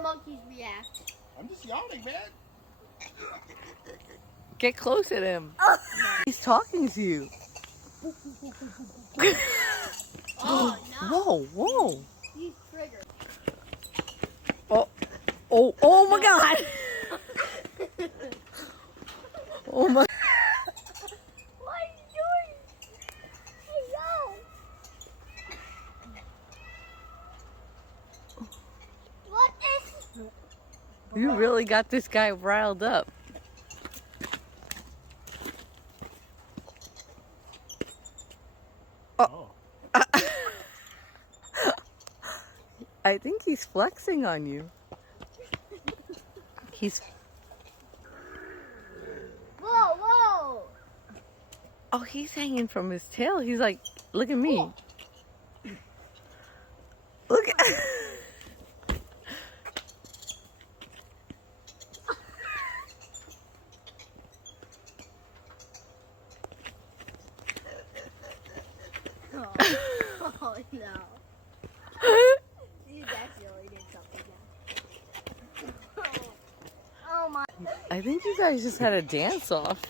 how monkeys react. I'm just yawning, man. Get close to him. He's talking to you. Oh no. Whoa. He's triggered. Oh my God. Oh my. What are you doing? Hey, yo. What is... You really got this guy riled up. Oh. I think he's flexing on you. He's. Whoa. Oh, he's hanging from his tail. He's like, look at me. Look at. Oh no. You definitely did something now. Oh my. I think you guys just had a dance off.